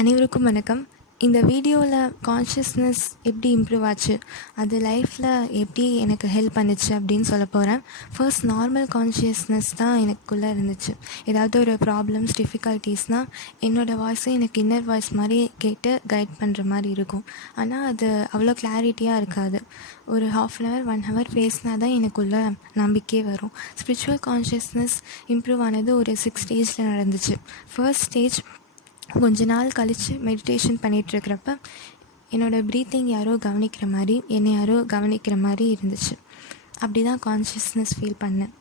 அனைவருக்கும் வணக்கம். இந்த வீடியோவில் கான்ஷியஸ்னஸ் எப்படி இம்ப்ரூவ் ஆச்சு, அது லைஃப்பில் எப்படி எனக்கு ஹெல்ப் பண்ணுச்சு அப்படின்னு சொல்ல போகிறேன். ஃபர்ஸ்ட் நார்மல் கான்ஷியஸ்னஸ் தான் எனக்குள்ளே இருந்துச்சு. ஏதாவது ஒரு ப்ராப்ளம்ஸ் டிஃபிகல்ட்டிஸ்னால் என்னோடய வாய்ஸை எனக்கு இன்னர் வாய்ஸ் மாதிரி கேட்டு கைட் பண்ணுற மாதிரி இருக்கும். ஆனால் அது அவ்வளோ கிளாரிட்டியாக இருக்காது. ஒரு 1/2 hour 1 hour பேசினா தான் எனக்குள்ள நம்பிக்கையே வரும். ஸ்பிரிச்சுவல் கான்ஷியஸ்னஸ் இம்ப்ரூவ் ஆனது ஒரு 6 ஸ்டேஜில் நடந்துச்சு. ஃபர்ஸ்ட் ஸ்டேஜ் கொஞ்ச நாள் கழித்து மெடிடேஷன் பண்ணிகிட்ருக்கிறப்ப என்னோடய ப்ரீத்திங் யாரோ கவனிக்கிற மாதிரி, என்னை யாரோ கவனிக்கிற மாதிரி இருந்துச்சு. அப்படி தான் கான்ஷியஸ்னஸ் ஃபீல் பண்ணேன்.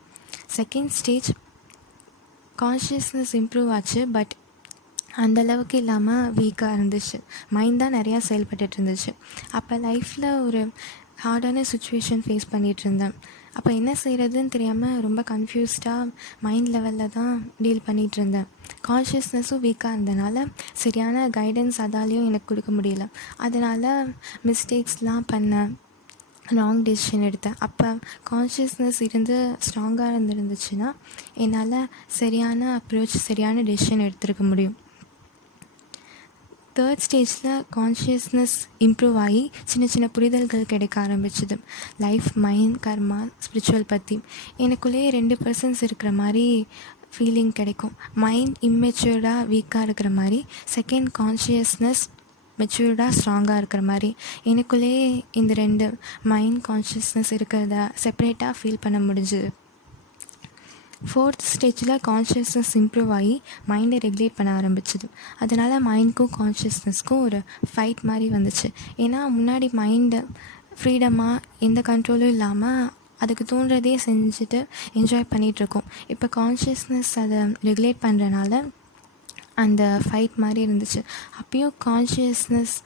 செகண்ட் ஸ்டேஜ் கான்ஷியஸ்னஸ் இம்ப்ரூவ் ஆச்சு, பட் அந்தளவுக்கு இல்லாமல் வீக்காக இருந்துச்சு. மைண்ட் தான் நிறையா செயல்பட்டுட்டு இருந்துச்சு. அப்போ லைஃப்பில் ஒரு ஹார்டான சுச்சுவேஷன் ஃபேஸ் பண்ணிகிட்டு இருந்தேன். அப்போ என்ன செய்கிறதுன்னு தெரியாமல் ரொம்ப கன்ஃபியூஸ்டாக மைண்ட் லெவலில் தான் டீல் பண்ணிகிட்டு இருந்தேன். கான்ஷியஸ்னஸும் வீக்காக இருந்தனால சரியான கைடன்ஸ் அதாலேயும் எனக்கு கொடுக்க முடியல. அதனால் மிஸ்டேக்ஸ்லாம் பண்ணேன், ராங் டெசிஷன் எடுத்தேன். அப்போ கான்ஷியஸ்னஸ் இருந்து ஸ்ட்ராங்காக இருந்துருந்துச்சுன்னா என்னால் சரியான அப்ரோச், சரியான டெசிஷன் எடுத்துருக்க முடியும். தேர்ட் ஸ்டேஜில் கான்ஷியஸ்னஸ் இம்ப்ரூவ் ஆகி சின்ன சின்ன புரிதல்கள் கிடைக்க ஆரம்பிச்சுது. லைஃப், மைண்ட், கர்மா, ஸ்பிரிச்சுவல் பற்றி எனக்குள்ளேயே 2 பர்சன்ஸ் இருக்கிற மாதிரி ஃபீலிங் கிடைக்கும். மைண்ட் இம்மெச்சூர்டாக வீக்காக இருக்கிற மாதிரி, செகண்ட் கான்ஷியஸ்னஸ் மெச்சூர்டாக ஸ்ட்ராங்காக இருக்கிற மாதிரி. எனக்குள்ளேயே இந்த 2 மைண்ட், கான்ஷியஸ்னஸ் இருக்கிறத செப்பரேட்டாக ஃபீல் பண்ண முடிஞ்சுது. ஃபோர்த் ஸ்டேஜில் கான்ஷியஸ்னஸ் இம்ப்ரூவ் ஆகி மைண்டை ரெகுலேட் பண்ண ஆரம்பிச்சிது. அதனால் மைண்டுக்கும் கான்ஷியஸ்னஸ்க்கும் ஒரு ஃபைட் மாதிரி வந்துச்சு. ஏன்னா முன்னாடி மைண்டு ஃப்ரீடமாக எந்த கண்ட்ரோலும் இல்லாமல் அதுக்கு தோன்றதே செஞ்சுட்டு என்ஜாய் பண்ணிகிட்ருக்கோம். இப்போ கான்ஷியஸ்னஸ் அதை ரெகுலேட் பண்ணுறனால அந்த ஃபைட் மாதிரி இருந்துச்சு. அப்பயும் கான்ஷியஸ்னஸ்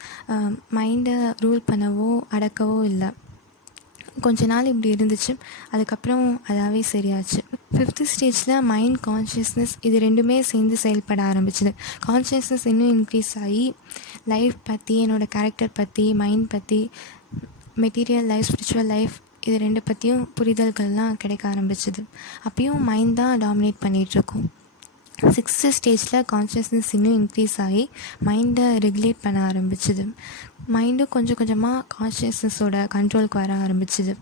மைண்டை ரூல் பண்ணவோ அடக்கவோ இல்லை. கொஞ்ச நாள் இப்படி இருந்துச்சு. அதுக்கப்புறம் அதாவே சரியாச்சு. 5th ஸ்டேஜில் மைண்ட், கான்ஷியஸ்னஸ் இது 2மே சேர்ந்து செயல்பட ஆரம்பிச்சிது. கான்ஷியஸ்னஸ் இன்னும் இன்க்ரீஸ் ஆகி லைஃப் பற்றி, என்னோடய கேரக்டர் பற்றி, மைண்ட் பற்றி, மெட்டீரியல் லைஃப், ஸ்பிரிச்சுவல் லைஃப் இது 2 பற்றியும் புரிதல்கள்லாம் கிடைக்க ஆரம்பிச்சிது. அப்பயும் மைண்ட் தான் டாமினேட் பண்ணிகிட்ருக்கோம். 6th ஸ்டேஜில் கான்ஷியஸ்னஸ் இன்னும் இன்க்ரீஸ் ஆகி மைண்டை ரெகுலேட் பண்ண ஆரம்பிச்சிது. மைண்டும் கொஞ்சம் கொஞ்சமாக கான்ஷியஸ்னஸோட கண்ட்ரோலுக்கு வர ஆரம்பிச்சிது.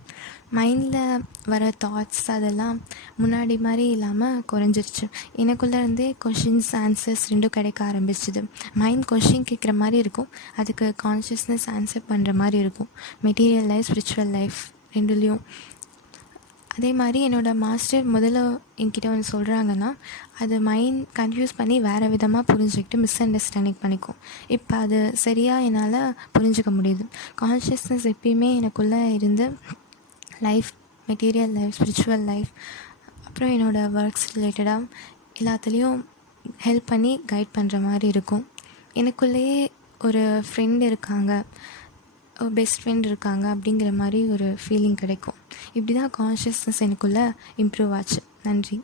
மைண்டில் வர தாட்ஸ் அதெல்லாம் முன்னாடி மாதிரி இல்லாமல் குறைஞ்சிருச்சு. எனக்குள்ளே இருந்தே கொஷின்ஸ், ஆன்சர்ஸ் 2ம் கிடைக்க ஆரம்பிச்சிது. மைண்ட் கொஷின் கேட்குற மாதிரி இருக்கும், அதுக்கு கான்ஷியஸ்னஸ் ஆன்சர் பண்ணுற மாதிரி இருக்கும். மெட்டீரியல் லைஃப், ஸ்பிரிச்சுவல் லைஃப் 2லேயும் அதே மாதிரி. என்னோடய மாஸ்டர் முதல்ல என்கிட்ட ஒன்று சொல்கிறாங்கன்னா, அது மைண்ட் கன்ஃபியூஸ் பண்ணி வேறு விதமாக புரிஞ்சுக்கிட்டு மிஸ் அண்டர்ஸ்டாண்டிங் பண்ணிக்கும். இப்போ அது சரியாக என்னால் புரிஞ்சுக்க முடியுது. கான்ஷியஸ்னஸ் எப்பயுமே எனக்குள்ளே இருந்து life, material life, spiritual life, அப்புறம் என்னோடய ஒர்க்ஸ் ரிலேட்டடாக எல்லாத்துலேயும் ஹெல்ப் பண்ணி கைட் பண்ணுற மாதிரி இருக்கும். எனக்குள்ளேயே ஒரு ஃப்ரெண்ட் இருக்காங்க, ஒரு பெஸ்ட் ஃப்ரெண்ட் இருக்காங்க அப்படிங்கிற மாதிரி ஒரு ஃபீலிங் கிடைக்கும். இப்படி தான் கான்ஷியஸ்னஸ் எனக்குள்ளே இம்ப்ரூவ் ஆச்சு. நன்றி.